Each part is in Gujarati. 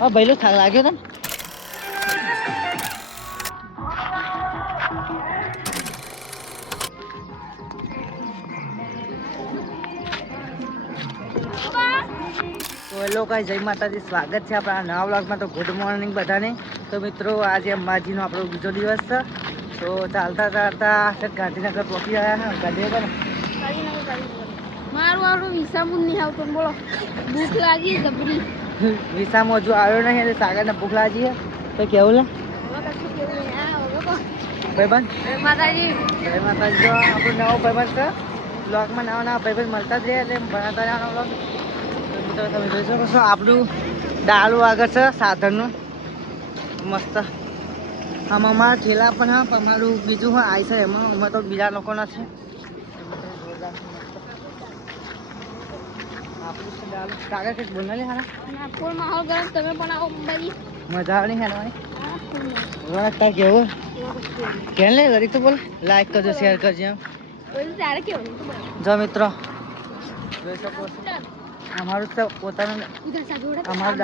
હા ભાઈલો થાક લાગ્યો તને? હેલો કાંઈ જય માતાજી. સ્વાગત છે આપણા નવા બ્લોગમાં તો ગુડ મોર્નિંગ બધાને. તો મિત્રો, આજે અંબાજીનો આપણો બીજો દિવસ છે. તો ચાલતા ચાલતા ગાંધીનગર પહોંચી આવ્યા ગાડી મારું આપણું વિસામું નહીં આવતો. બોલો. ભૂખ લાગી જબરી વિસામાં હજુ આવ્યો નહીં એટલે સાગરને ભૂખ લાગી તો કેવું લે. ભાઈબંધ? આપણો નવો ભાઈબંધ છે. બ્લોગમાં નવા નવા ભાઈબંધ મળતા જ એટલે ભણાતા રહેવાનો બ્લોગ મિત્રો, તમે જોઈ આપણું ડાળું છે, સાધનનું. મસ્ત. આમાં અમારા ઠેલા પણ હા અમારું બીજું હા આવી છે, એમાં. અમે તો બીજા લોકોના છે. હારા? ફૂલ માહોલ ગરમ તમે પણ આવો મજા આવે તાર કેવું. કેમ લે લડી તો બોલ. લાઈક કરજો શેર કરજો એમ. જો મિત્રો જોઈ શકો છો. અમારું તો પોતાનું અમારું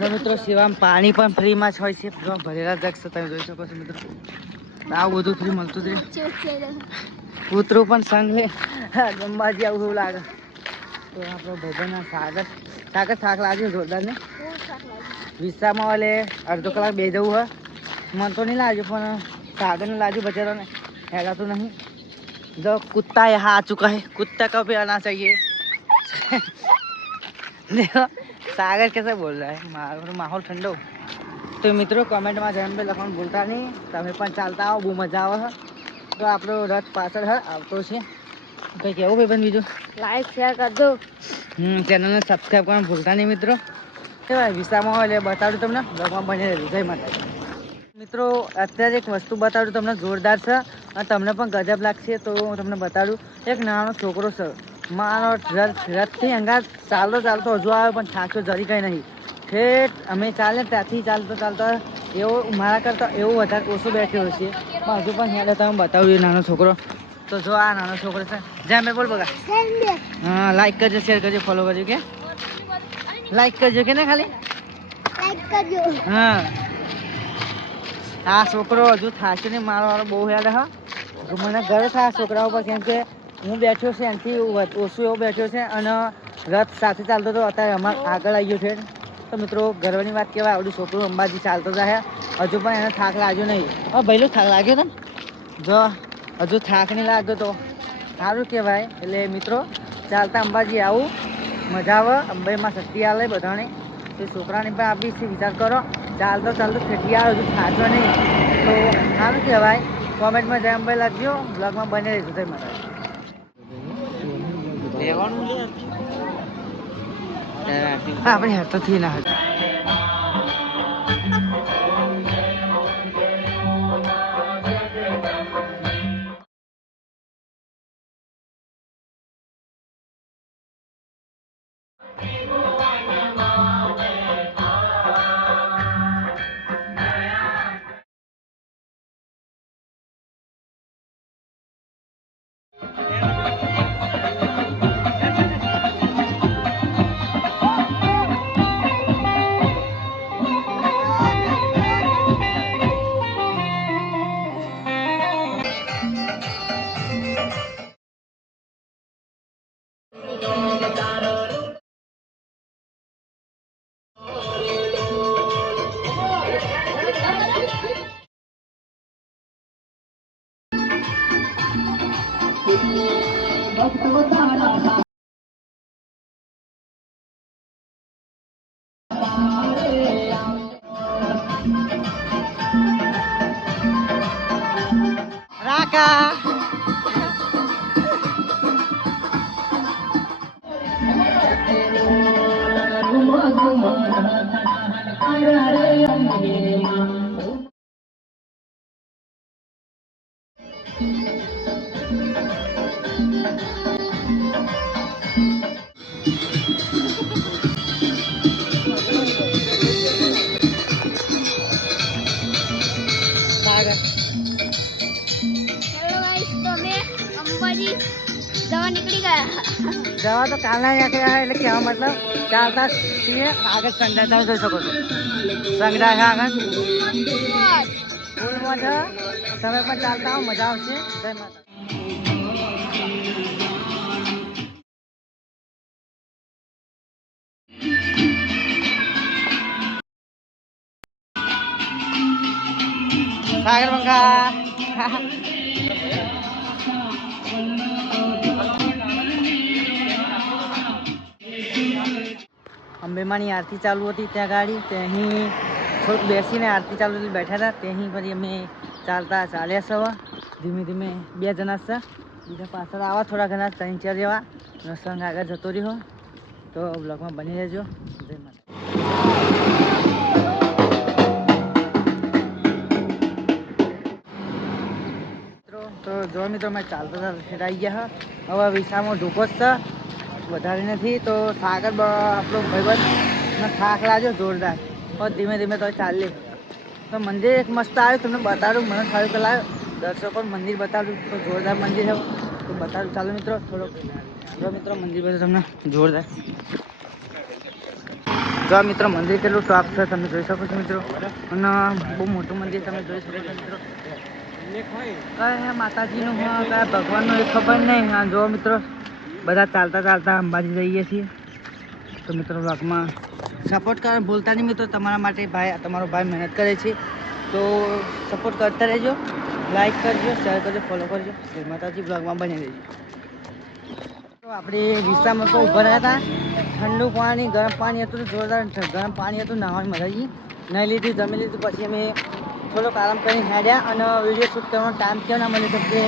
જો મિત્રો શિવામ પાણી પણ ફ્રીમાં જ હોય છે. ભરેલા જગ તમે જોઈ શકો છો મિત્રો. આવું બધું ફ્રી મળતું જ રહે. કૂતરું પણ સંગ લે. આવું એવું લાગે. તો આપણો ભાઈબંધના સાગર સાગર થાક લાગ્યો જોરદાર ને બહુ શાક લાગ્યું. વિસ્તારમાં વાલે અડધો કલાક બે જવું હોય મન તો નહીં લાગ્યું પણ સાગરને લાગ્યું બચારાને હેરાતું નહીં जो कुत्ता यहाँ आ चुका है कुत्ता का भी आना चाहिए देखो सागर कैसे बोल रहा है माहौल माहौल ठंडो તો મિત્રો કોમેન્ટમાં જેમ બી લખવાનું ભૂલતા નહીં તમે પણ ચાલતા આવો બહુ મજા આવે છે તો આપણો રથ પાછળ હ આવતો છે કંઈ કેવું ભાઈ બંધ બીજું લાઈક શેર કરજો. હમ ચેનલને સબસ્ક્રાઈબ કરવાનું ભૂલતા નહીં મિત્રો. કેવાય વિસ્તારમાં હોય એટલે બતાડું તમને. બ્લોગમાં બની રહેજો જય માતાજી. મિત્રો અત્યારે એક વસ્તુ બતાડું તમને જોરદાર છે. અને તમને પણ ગજબ લાગશે તો હું તમને બતાડું. એક નાનો છોકરો છે. મારો રથ રથથી અંગા ચાલતો ચાલતો હજુ આવ્યો પણ થાક્યો જરી કંઈ નહીં. ઠેઠ અમે ચાલે ત્યાંથી ચાલતો ચાલતો એવો મારા કરતાં એવો વધારે ઓછો બેઠ્યો છે. પણ હજુ પણ હેલે તમે બતાવ્યું નાનો છોકરો. તો જો આ નાનો છોકરો છે. જ્યાં મેં બોલ બગા. હા લાઈક કરજો શેર કરજો ફોલો કરજો કે લાઈક કરજો કે ને ખાલી? લાઈક કરજો હા. આ છોકરો હજુ થાશે નહીં, મારો વાળો બહુ હેડ હા. મને ગર્વ થાય આ છોકરા ઉપર કેમ કે હું બેઠો છે, એનાથી ઓછું એવો બેઠો છે, અને રથ સાથે ચાલતો હતો અત્યારે અમારે આગળ આવી ગયો છે. તો મિત્રો, ગર્વની વાત કહેવાય, આવડું છોકરું અંબાજી ચાલતો જાય હજુ પણ એને થાક લાગ્યો નહીં. હા ભાઈલો થાક લાગ્યો ને જો. હજુ થાક નહીં લાગ્યો તો. સારું કહેવાય. એટલે મિત્રો ચાલતા અંબાજી આવું. મજા આવે. અંબાઈમાં શક્તિ આવે બધાને. તો છોકરાને પણ આપી છે. વિચાર કરો. ચાલતો ચાલતો થકી આવે હજુ થાક્યો નહીં. તો સારું કહેવાય. કોમેન્ટમાં જય અંબાઈ લાગજો બ્લોગમાં બને રહેજો. જય માતા આપણે હેતો થઈ ના હતું રાકા જવા તો કાલના નીકળ્યા એટલે કહેવા મતલબ ચાલતા છીએ આગળ સંગ્રહ જોઈ શકો છો. સંગ્રહ આગળ. પુલમાં છે તમે પણ ચાલતા આવો મજા આવશે. જય માતા સાગર બંગા. અંબેમાની આરતી ચાલુ હતી ત્યાં ગાડી તે અહીં થોડુંક બેસીને આરતી ચાલુ હતી બેઠા હતા ત્યાં પછી અમે ચાલતા ચાલ્યા સવા ધીમે ધીમે બે જણા હતા બીજા પાછળ આવા થોડા ઘણા ત્રણ ચાર જેવા અને આગળ જતો રહ્યો તો બ્લોગમાં બની રહેજો જય માતા તો જો મિત્રો મેં ચાલતા ચાલતા ફેરાઈ ગયા હવે વિસામાં ઢોકો જ વધારે નથી તો સાગર આપણો ભાઈબંધ થાક લાગ્યો જોરદાર તો ધીમે ધીમે તો ચાલે. તો મંદિર એક મસ્ત આવ્યું, તમને બતાડું, મને સારું પેલા દર્શકો મંદિર બતાડું, તો જોરદાર મંદિર છે. તો બતાડું, ચાલો મિત્રો થોડોક જો મિત્રો, મંદિર બધું તમને જોરદાર. જો મિત્રો, મંદિર કેટલું ટોપ છે, તમે જોઈ શકો છો મિત્રો. અને બહુ મોટું મંદિર તમે જોઈ શકો છો મિત્રો. કયા માતાજીનું હોય કયા ભગવાનનું એ ખબર નહીં. હા, જો મિત્રો, બધા ચાલતા ચાલતા અંબાજી જઈએ છીએ. તો મિત્રો બ્લોગમાં સપોર્ટ કરવા ભૂલતા નહીં મિત્રો, તમારા માટે ભાઈ તમારો ભાઈ મહેનત કરે છે. તો સપોર્ટ કરતા રહેજો લાઈક કરજો શેર કરજો ફોલો કરજો. માતાજી બ્લોગમાં બની રહેજો. તો આપણે વિસ્તારમાં તો ઊભા રહ્યા હતા. ઠંડુ પાણી, ગરમ પાણી હતું જોરદાર ગરમ પાણી હતું, નાહવાની મજા આવી નહીં લીધું, જમી લીધું, પછી અમે થોડોક આરામ કરીને હેડ્યા અને વીડિયો શૂટ કરવાનો ટાઈમ કેવો ના મળ્યો તો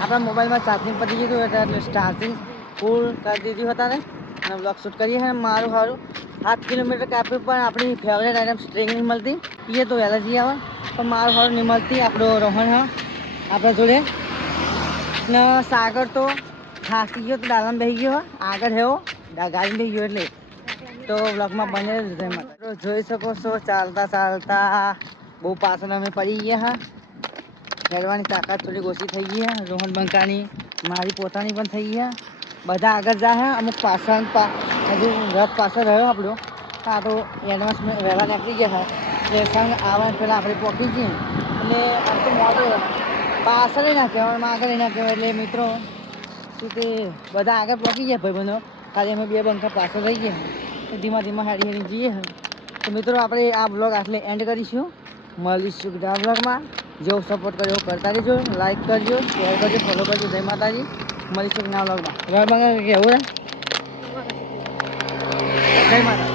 આપણા મોબાઈલમાં ચાર્જિંગ પતી ગયું હતું એટલે ચાર્જિંગ ફૂલ કરી દીધું હતા ને. અને બ્લોગ શૂટ કરીએ અને મારું સારું સાત કિલોમીટર કાપ્યું પણ આપણી ફેવરેટ આઈટમ સ્ટ્રિંગ નહીં મળતી. એ તો એલર્જી આવે. પણ મારો હોર નહીં મળતી આપણો રોહન હા આપણા જોડે. ને સાગર તો થાકી ગયો તો ડાલામાં બેસી ગયો આગળ હેવો ગાડી બેસી ગયો એટલે. તો બ્લોગમાં બને રહેજો જોઈ શકો છો, ચાલતા ચાલતા બહુ પાછળ અમે પડી ગયા હા. ફેરવાની તાકાત થોડી ઓછી થઈ ગઈ હા. રોહન બંકાની, મારી પોતાની પણ થઈ ગયા. બધા આગળ જાય અમુક પાછળ હજુ રથ પાછળ રહ્યો આપણો. હા, તો એડવાન્સ વહેલા નીકળી ગયા એટલે સંગ આવવા પહેલાં આપણે પહોંચી જઈએ એટલે આમ તો મોટો પાછળ ના કહેવાય આગળ ના કહેવાય. એટલે મિત્રો, શું તે બધા આગળ પહોંચી ગયા ભાઈબંધો. ખાલી અમે બે બંકા પાછળ રહી ગયા. ધીમા ધીમા હાડી હાડી જઈએ તો મિત્રો, આપણે આ બ્લોગ આટલે એન્ડ કરીશું. મળીશું બીજા બ્લોગમાં જેવો સપોર્ટ કર્યો કરતા રહેજો. લાઇક કરજો શેર કરજો ફોલો કરજો. જય માતાજી. મળીશું નવા બ્લોગમાં જય બંગા કેવું રે જય માતા